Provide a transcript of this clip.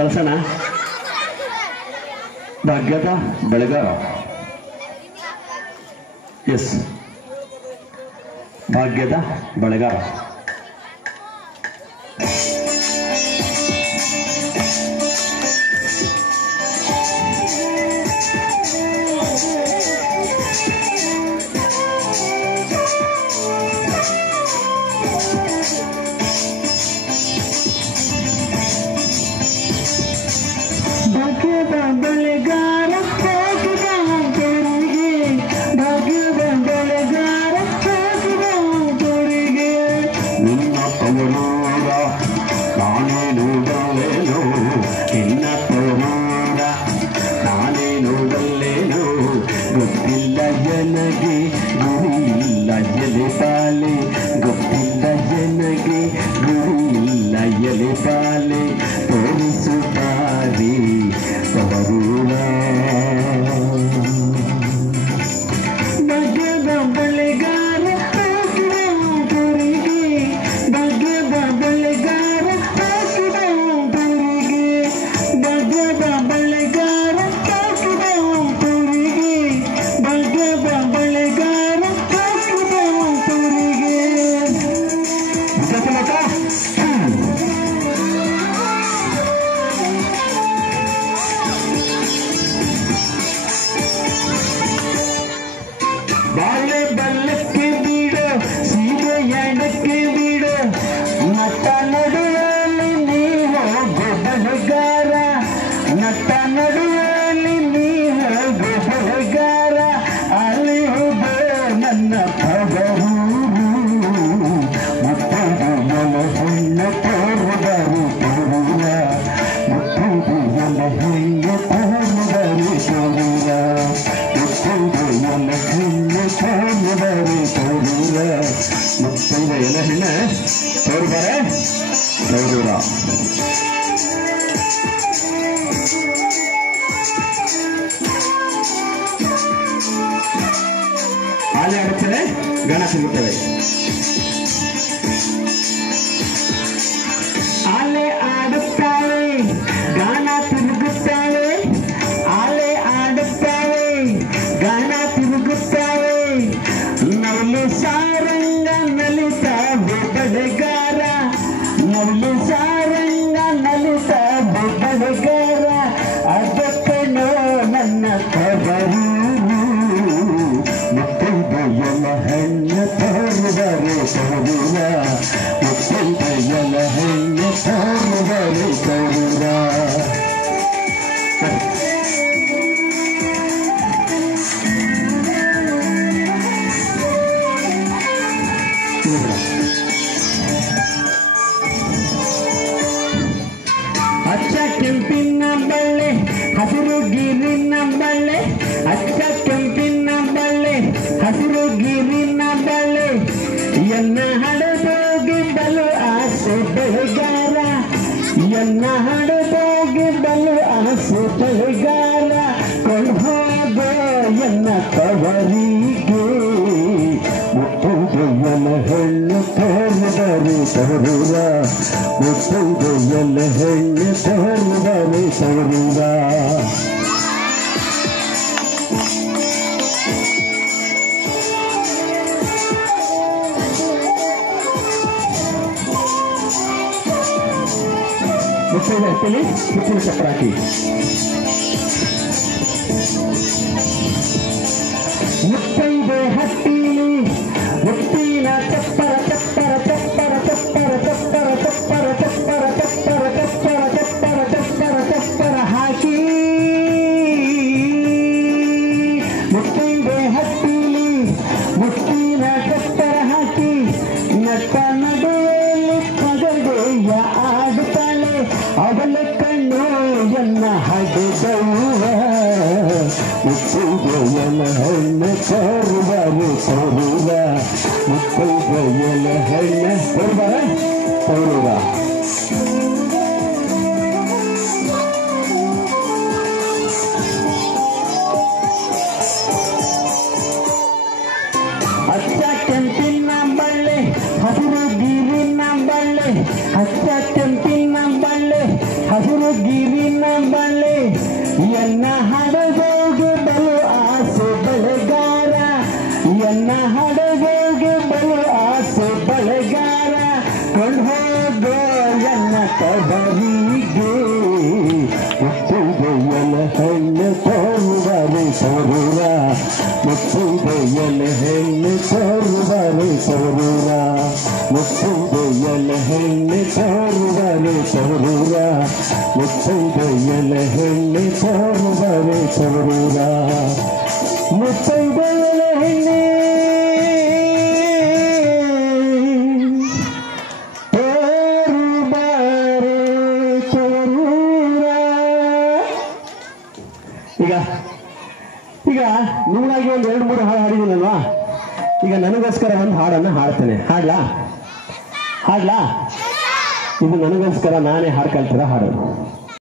ಕಳ್ಸೋಣ. ಭಾಗ್ಯದ ಬೆಳಗಾರ. S, ಭಾಗ್ಯದ ಬೆಳಗಾರ. ಆಲೆ ಆಡುತ್ತವೆ, ಗಣ ಸಿಗುತ್ತವೆ. ಆಲೆ ಆಡುತ್ತಾಳೆ, ಗಾನ ತಿರುಗುತ್ತಾಳೆ. ಆಲೆ ಆಡುತ್ತಾಳೆ, ಗಾನ ತಿರುಗುತ್ತಾಳೆ. ನವಲು ಸಾರಂಗ ನಲಿತಾ ಬೆಳೆಗಾರ, ನವಲು ಸಾರಂಗ ನಲಿತಾ ಬೆಳೆಗಾರ. ಅದಕ್ಕನೋ ನನ್ನ ಕವರು ಮುತ್ತೈದೆಯಲ ಹೆಣ್ಣು ತೋರುವರೆ ತೋರುವ, ಮುತ್ತೈದೆಯಲ ಹೆಣ್ಣು ತೋರುವರೆ ತೋರುವ. ಅಚ್ಚ ಕೆಂಪಿನ ಬಳ್ಳೆ, ಹಸಿರು ಗಿರಿನ ಬಳ್ಳೆ. ಅಚ್ಚ ಕೆಂಪಿನ ಬಳ್ಳೆ, ಹಸಿರು ಗಿರಿನ ಬಳ್ಳೆ. ಎನ್ನ ಹಡದೋಗಿ ಬಲು ಆಸೆ ಬೆಳೆಗಾರ, ಎನ್ನ ಹಡದೋಗಿ ಬಲು ಆಸೆ ಬೆಳೆಗಾರ. ಕೊಂಡೋಗ ಎನ್ನ ತವರಿಗೆ, ಮುತ್ತೈದೆಯಲ ಹೆಣ್ಣು ತೋರುವರೆ ತೋರುವ, ಮುತ್ತೈದೆಯಲ ಹೆಣ್ಣು ತೋರುವರೆ ತೋರುವ. ಮುತ್ತೈದೆ ಹತ್ತಿಲಿ ಹುತ್ತಿನ ಚಪ್ರಾಕಿ. ಮುತ್ತೈದೆ ಹತ್ತಿಲಿ ಹುತ್ತಿನ ಚಪ್ಪರ ಚಪ್ಪರ ಚಪ್ಪರ ಚಪ್ಪರ ಚಪ್ಪರ ಚಪ್ಪರ ಚಪ್ಪರ ಚಪ್ಪರ ಚಪ್ಪರ ಚಪ್ಪರ ಚಪ್ಪರ ಚಪ್ಪರ ಹಾಕಿ. ಮುತ್ತೈದೆ ಹತ್ತಿಲಿ ಮುತ್ತಿನ ಚಪ್ಪರ ಹಾಕಿ. ನಟ್ಟ ನಡುವೆಯಲ್ಲಿ ಪದಗೆಯ ಆಡುತ್ತಾಳೆ. ಅವಳ ಕಣ್ಣು ಎನ್ನ ಹಡೆದವ್ವ, ಮುತ್ತೈದೆಯಲ ಹೆಣ್ಣು ತೋರುವರೆ ತೋರುವ, ಮುತ್ತೈದೆಯಲ ಹೆಣ್ಣು ತೋರುವರೆ ತೋರುವ. ಅಚ್ಚ ಕೆಂಪಿನ ಬಳ್ಳೆ, ಹಸಿರು ಗಿರಿನ ಬಳ್ಳೆ. ಅಚ್ಚ ಕೆಂಪಿನ ಬಳ್ಳೆ, ಹಸಿರು ಗಿರಿನ ಬಳೆ ಎನ್ನ ಹಡಗೋಗೆ ಬಲು ಆಸೆ ಬಳೆಗಾರ ಎನ್ನ ಹಡಗೋಗೆ ಬಲು ಆಸೆ ಬಳೆಗಾರ ಕೊಂಡು ಹೋಗೋ ಎನ್ನ ತವರಿಗೆ ಮುತ್ತೈದೆಯಲ ಹೆಣ್ಣು ತೋರುವರೆ ತೋರೂರ ಮುತ್ತೈದೆಯಲ ಹೆಣ್ಣು ತೋರುವರೆ ತೋರೂರ ಮುತ್ತೈದೆಯಲ ಹೆಣ್ಣು ತೋರುವರೆ ತೋರೂರ ಮುತ್ತೈದೆಯಲ ಹೆಣ್ಣು ತೋರುವರೆ ತೋರೂರ ಮುತ್ತೈದೆಯಲ ಹೆಣ್ಣೆ ಈಗ ನಿಮಗಾಗಿ ಒಂದು 2-3 ಹಾಡು ಹಾಡಿದ್ದೀನಲ್ವಾ ಈಗ ನನಗೋಸ್ಕರ ಒಂದು ಹಾಡನ್ನು ಹಾಡ್ತೇನೆ ಹಾಡ್ಲಾ ಇದು ನನಗೋಸ್ಕರ ನಾನೇ ಹಾಡು ಕಲ್ತಿರೋ ಹಾಡು